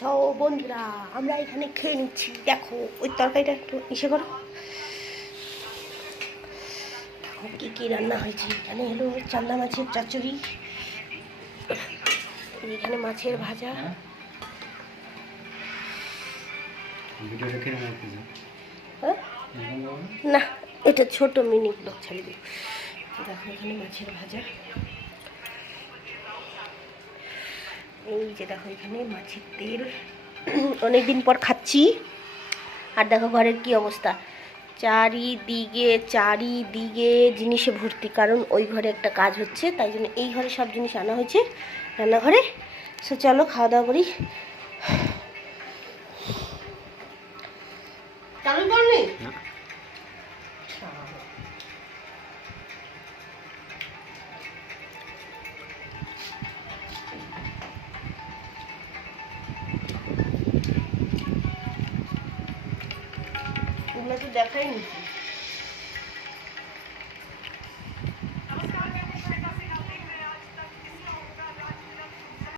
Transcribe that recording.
So বন্ধুরা আমরা এখানে খেয়ে নিচ্ছি। দেখো ওই তরকারিটা একটু ইসে করো। কি কি রান্না হয়েছে এখানে? হলো চান্দা মাছের চচ্চড়ি, এখানে মাছের ভাজা। হ্যাঁ না, এটা ছোট মিনি ব্লগ ছাড়ি দিই। দেখো এখানে মাছের ভাজা, এই যে দেখো এখানে মাছের তেল। অনেকদিন পর খাচ্ছি। আর দেখো ঘরের কি অবস্থা, চারিদিকে জিনিসে ভর্তি, কারণ ওই ঘরে একটা কাজ হচ্ছে, তাই জন্য এই ঘরে সব জিনিস আনা হয়েছে রান্নাঘরে। সো চলো খাওয়া দাওয়া করি। চালু করনি ওগুলো তো দেখাই নিচ্ছি।